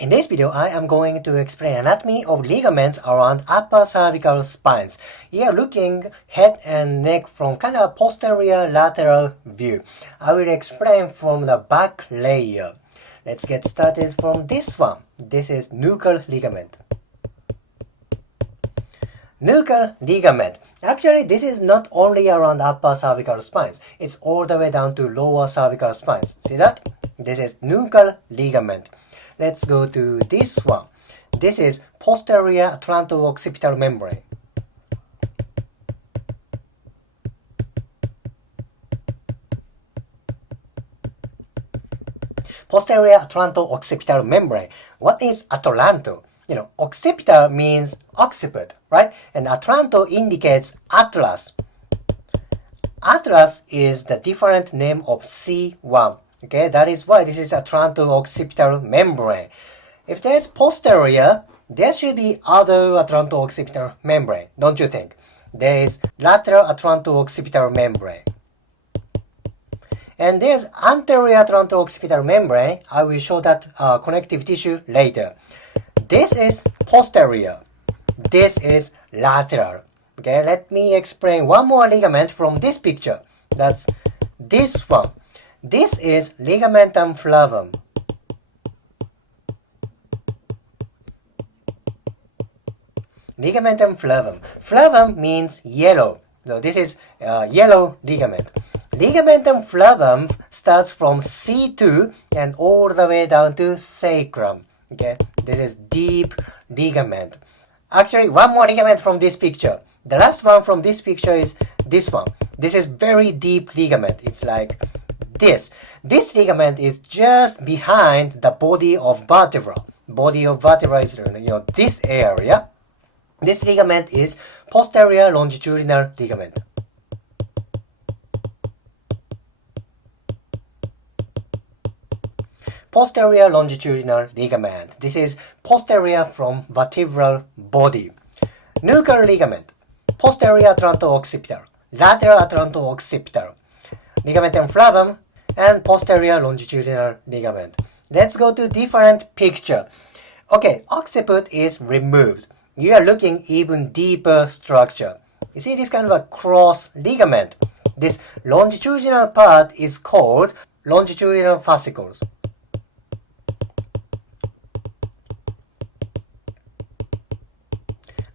In this video, I am going to explain anatomy of ligaments around upper cervical spines. We are looking head and neck from kind of posterior lateral view. I will explain from the back layer. Let's get started from this one. This is nuchal ligament. Nuchal ligament. Actually, this is not only around upper cervical spines. It's all the way down to lower cervical spines. See that? This is nuchal ligament. Let's go to this one. This is posterior atlanto-occipital membrane. Posterior atlanto-occipital membrane. What is atlanto? Occipital means occiput, right? And atlanto indicates atlas. Atlas is the different name of C1. Okay, that is why this is atlanto-occipital membrane. If there's posterior, there should be other atlanto-occipital membrane, don't you think? There is lateral atlanto-occipital membrane. And there's anterior atlanto-occipital membrane. I will show that connective tissue later. This is posterior. This is lateral. Okay, let me explain one more ligament from this picture. That's this one. This is ligamentum flavum. Ligamentum flavum. Flavum means yellow. So this is yellow ligament. Ligamentum flavum starts from C2 and all the way down to sacrum. Okay, this is deep ligament. Actually, one more ligament from this picture. The last one from this picture is this one. This is very deep ligament. It's like this. This ligament is just behind the body of vertebra. Body of vertebra is this area. This ligament is posterior longitudinal ligament. Posterior longitudinal ligament. This is posterior from vertebral body. Nuchal ligament. Posterior atlanto-occipital. Lateral atlanto-occipital. Ligamentum flavum and posterior longitudinal ligament. Let's go to different picture. Okay, occiput is removed. You are looking even deeper structure. You see this kind of a cross ligament. This longitudinal part is called longitudinal fascicles.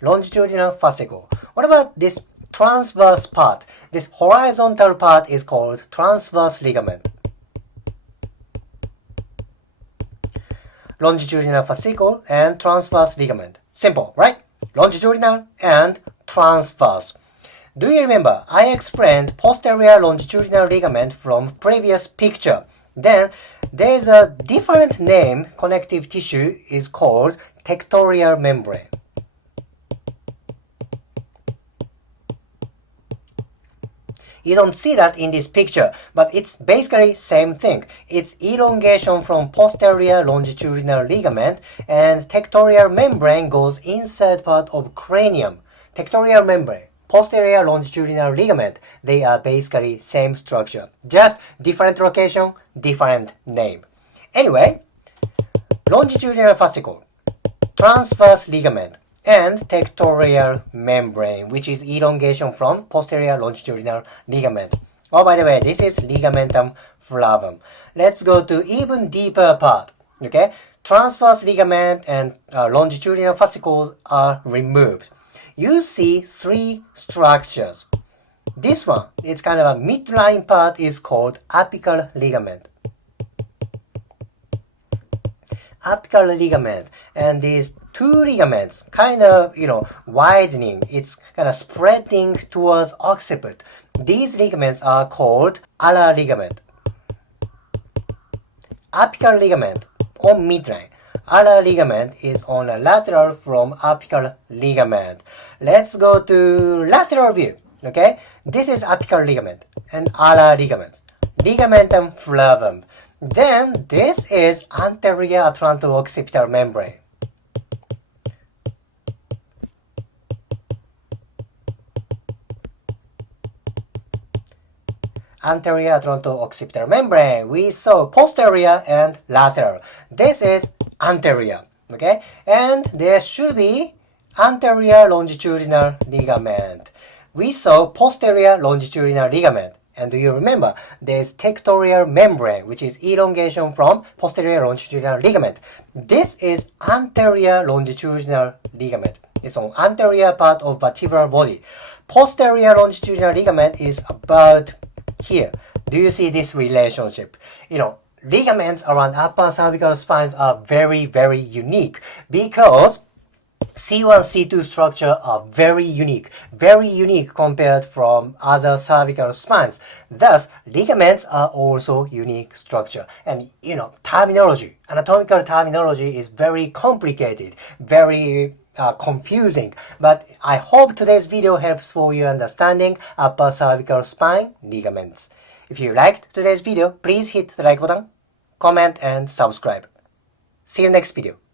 Longitudinal fascicle. What about this transverse part? This horizontal part is called transverse ligament. Longitudinal fascicle and transverse ligament. Simple, right? Longitudinal and transverse. Do you remember I explained posterior longitudinal ligament from previous picture? Then there is a different name. Connective tissue is called tectorial membrane. You don't see that in this picture, but it's basically same thing. It's elongation from posterior longitudinal ligament, and tectorial membrane goes inside part of cranium. Tectorial membrane, posterior longitudinal ligament, they are basically same structure. Just different location, different name. Anyway, longitudinal fascicle, transverse ligament, and tectorial membrane, which is elongation from posterior longitudinal ligament. Oh, by the way, this is ligamentum flavum. Let's go to even deeper part. Okay, transverse ligament and longitudinal fascicles are removed. You see three structures. This one, it's kind of a midline part, is called apical ligament. Apical ligament, and these two ligaments kind of widening. It's kind of spreading towards occiput. These ligaments are called ala ligament. Apical ligament on midline. Ala ligament is on a lateral from apical ligament. Let's go to lateral view. Okay, this is apical ligament and ala ligament. Ligamentum flavum. Then this is anterior atlanto-occipital membrane. Anterior atlanto-occipital membrane. We saw posterior and lateral. This is anterior. Okay, and there should be anterior longitudinal ligament. We saw posterior longitudinal ligament. And do you remember, there's tectorial membrane, which is elongation from posterior longitudinal ligament. This is anterior longitudinal ligament. It's on anterior part of vertebral body. Posterior longitudinal ligament is about here. Do you see this relationship? Ligaments around upper cervical spines are very, very unique because C1, C2 structure are very unique compared from other cervical spines. Thus, ligaments are also unique structure. And terminology, anatomical terminology is very complicated, very confusing. But I hope today's video helps for your understanding upper cervical spine ligaments. If you liked today's video, please hit the like button, comment, and subscribe. See you next video.